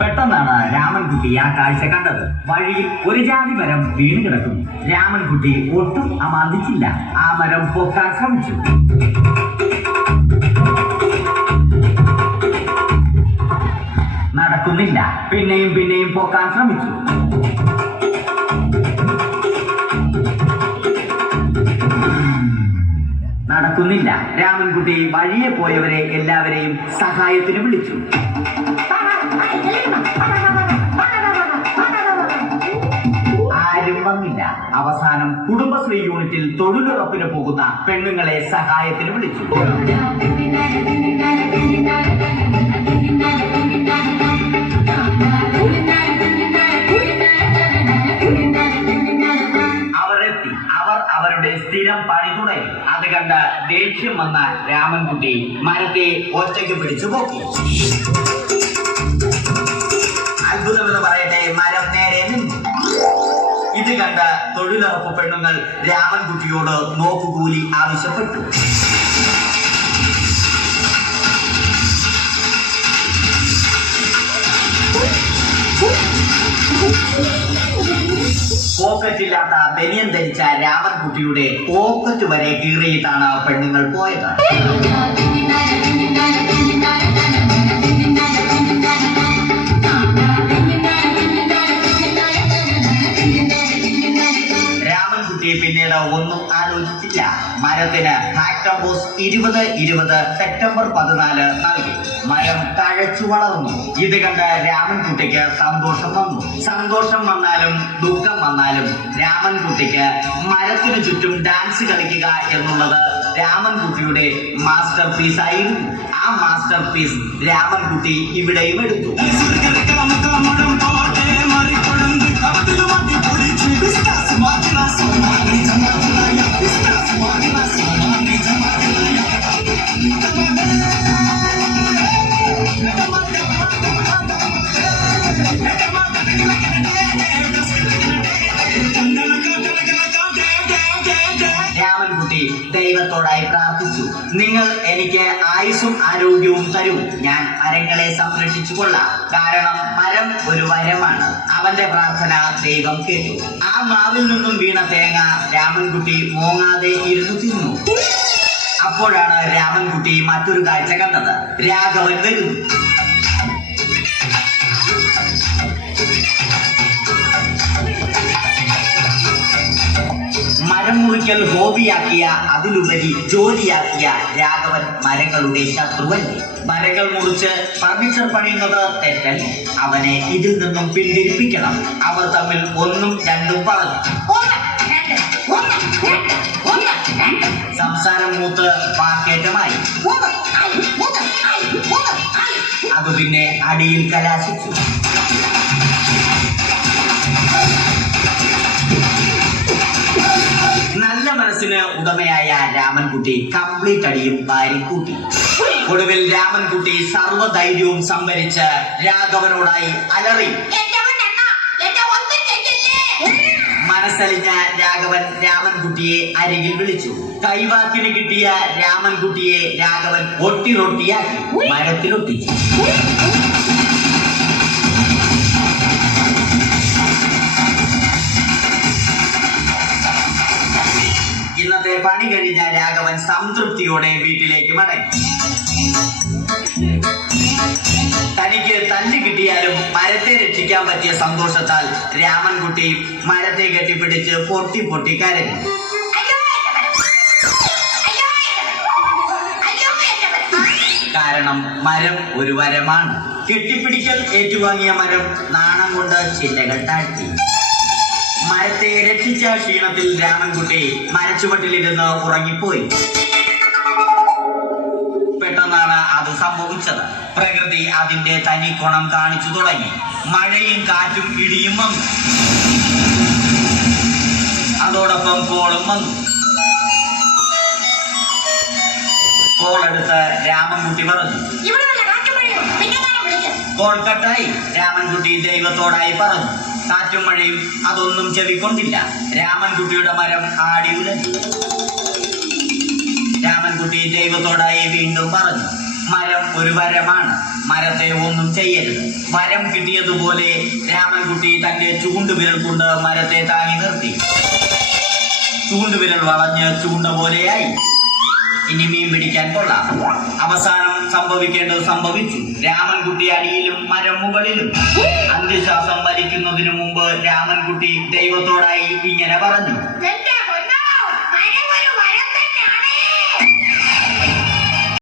പെട്ടെന്നാണ് രാമൻകുട്ടി ആ കാഴ്ച കണ്ടത്. വഴിയിൽ ഒരു ജാതി മരം വീണ് കിടക്കുന്നു. രാമൻകുട്ടി ഒട്ടും അമാന്തിച്ചില്ല. ആ മരം പൊക്കാൻ ശ്രമിച്ചു. നടക്കുന്നില്ല. പിന്നെയും പിന്നെയും പൊക്കാൻ ശ്രമിച്ചു. നടക്കുന്നില്ല. രാമൻകുട്ടി വഴിയെ പോയവരെ എല്ലാവരെയും സഹായത്തിന് വിളിച്ചു. ആരും വന്നില്ല. അവസാനം കുടുംബശ്രീ യൂണിറ്റിൽ തൊഴിലുറപ്പിന് പോകുന്ന പെണ്ണുങ്ങളെ സഹായത്തിന് വിളിച്ചു. അവരെത്തി. അവർ അവരുടെ സ്ഥിരം പണി തുടങ്ങി. അത് കണ്ട ദേഷ്യം വന്ന രാമൻകുട്ടി മരത്തെ ഒറ്റയ്ക്ക് പിടിച്ചു പോക്കി. അത്ഭുതമെന്ന് പറയട്ടെ, മരം നേരെ നിന്നു. ഇത് കണ്ട തൊഴിലുറപ്പ് പെണ്ണുങ്ങൾ രാമൻകുട്ടിയോട് നോക്കുകൂലി ആവശ്യപ്പെട്ടു. പോക്കറ്റില്ലാത്ത ബനിയൻ ധരിച്ച രാമൻകുട്ടിയുടെ പോക്കറ്റ് വരെ കീറിയിട്ടാണ് പെണ്ണുങ്ങൾ പോയത്. രാമൻകുട്ടി പിന്നീട് ഒന്നും ആലോചിച്ചില്ല. മരത്തിന് ഫാക്ടംബോസ് 2020 സെപ്റ്റംബർ 14 നൽകി. മരം തഴച്ചു വളർന്നു. ഇത് കണ്ട് രാമൻകുട്ടിക്ക് സന്തോഷം വന്നു. സന്തോഷം വന്നാലും ദുഃഖം വന്നാലും രാമൻകുട്ടിക്ക് മരത്തിനു ചുറ്റും ഡാൻസ് കളിക്കുക എന്നുള്ളത് രാമൻകുട്ടിയുടെ മാസ്റ്റർ പീസ് ആയിരുന്നു. ആ മാസ്റ്റർ പീസ് രാമൻകുട്ടി ഇവിടെയും എടുത്തു. രാമൻകുട്ടി ദൈവത്തോടായി പ്രാർത്ഥിച്ചു. നിങ്ങൾ എനിക്ക് ആയുസ്സും ആരോഗ്യവും തരൂ. ഞാൻ മരങ്ങളെ സംരക്ഷിച്ചു കൊള്ളാം. കാരണം മരം ഒരു വരമാണ്. അവന്റെ പ്രാർത്ഥന ദൈവം കേട്ടു. ആ മാവിൽ നിന്നും വീണ തേങ്ങ രാമൻകുട്ടി മോങ്ങാതെ ഇരുന്നു തിന്നു. അപ്പോഴാണ് രാമൻകുട്ടി മറ്റൊരു കാഴ്ച കണ്ടത്. രാഘവൻ വരുന്നു. മരം മുറിക്കൽ ഹോബിയാക്കിയ, അതിലുപരി ജോലിയാക്കിയ രാഘവൻ മരങ്ങളുടെ ശത്രുവല്ലേ. മരങ്ങൾ മുറിച്ച് ഫർണിച്ചർ പണിയുന്നത് തെറ്റല്ലേ. അവനെ ഇതിൽ നിന്നും പിന്തിരിപ്പിക്കണം. അവർ തമ്മിൽ ഒന്നും രണ്ടും പറഞ്ഞു. സംസാരം മൂത്ത് വാക്കേറ്റമായി. അത് പിന്നെ അടിയിൽ കലാശിച്ചു. നല്ല മനസ്സിന് ഉടമയായ രാമൻകുട്ടി കംപ്ലീറ്റ് അടിയും വാരിക്കൂട്ടി. ഒടുവിൽ രാമൻകുട്ടി സർവ്വധൈര്യവും സംഭരിച്ച് രാഘവനോടായി അലറി. മനസ്സലിഞ്ഞ രാഘവൻ രാമൻകുട്ടിയെ അരികിൽ വിളിച്ചു. കൈവാക്കിന് കിട്ടിയ രാമൻകുട്ടിയെ രാഘവൻ ഒട്ടിറൊട്ടിയാക്കി മരത്തിലൊട്ടിച്ചു. ഇന്നത്തെ പണി കഴിഞ്ഞ രാഘവൻ സംതൃപ്തിയോടെ വീട്ടിലേക്ക് മടങ്ങി. തനിക്ക് തല്ല് കിട്ടിയാലും മരത്തെ രക്ഷിക്കാൻ പറ്റിയ സന്തോഷത്താൽ രാമൻകുട്ടി മരത്തെ കെട്ടിപ്പിടിച്ച് പൊട്ടി പൊട്ടി കരഞ്ഞു. കാരണം മരം ഒരു വരമാണ്. കെട്ടിപ്പിടിക്കൽ ഏറ്റുവാങ്ങിയ മരം നാണം കൊണ്ട് ചില്ലകൾ താഴ്ത്തി. മരത്തെ രക്ഷിച്ച ക്ഷീണത്തിൽ രാമൻകുട്ടി മരച്ചുവട്ടിലിരുന്ന് ഉറങ്ങിപ്പോയി. പെട്ടെന്നാണ് അത് സംഭവിച്ചത്. പ്രകൃതി അതിന്റെ തനിക്കോണം കാണിച്ചു തുടങ്ങി. മഴയും കാറ്റും ഇടിയും വന്നു. അതോടൊപ്പം കോളും വന്നു. കോളെടുത്ത് രാമൻകുട്ടി പറഞ്ഞു. കോൾ കട്ടായി. രാമൻകുട്ടി ദൈവത്തോടായി പറഞ്ഞു. കാറ്റും മഴയും അതൊന്നും ചെവിക്കൊണ്ടില്ല. രാമൻകുട്ടിയുടെ മരം ആടി ഉലഞ്ഞു. രാമൻകുട്ടി ദൈവത്തോടായി വീണ്ടും പറഞ്ഞു. മരം ഒരു വരമാണ്. മരത്തെ ഒന്നും ചെയ്യരുത്. വരം കിട്ടിയതുപോലെ രാമൻകുട്ടി തന്റെ ചൂണ്ടുവിരൽ കൊണ്ട് മരത്തെ താങ്ങി നിർത്തി. ചൂണ്ടുവിരൽ വളഞ്ഞ് ചൂണ്ട പോലെയായി. ഇനി മീൻ പിടിക്കാൻ കൊള്ളാം. അവസാനം സംഭവിക്കേണ്ടത് സംഭവിച്ചു. രാമൻകുട്ടി അടിയിലും മരം മുകളിലും. അന്ത്യശ്വാസം വലിക്കുന്നതിനു മുമ്പ് രാമൻകുട്ടി ദൈവത്തോടായി ഇങ്ങനെ പറഞ്ഞു: എന്റെ